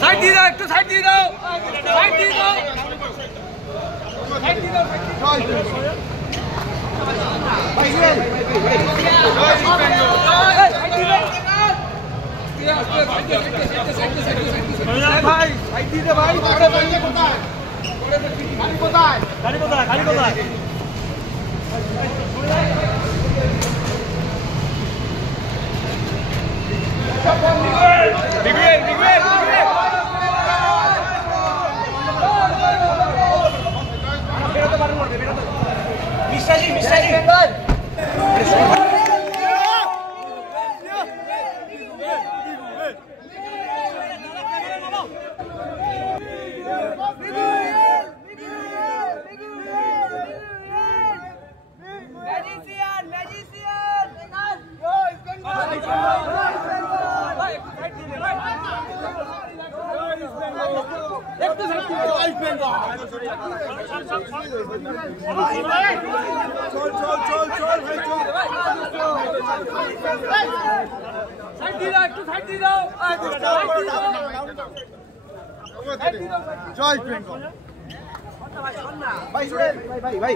সাইড দিয়ে দাও, একটু সাইড দিয়ে দাও, সাইড দিয়ে দাও, সাইড দিয়ে দাও। ভাই সাইড দিয়ে দে ভাই। গাড়ি কোথায়? গাড়ি কোথায়? গাড়ি কোথায়? মিষ্টাজি মিষ্টাজি জয় বেঙ্গল ভাই ভাই ভাই ভাই।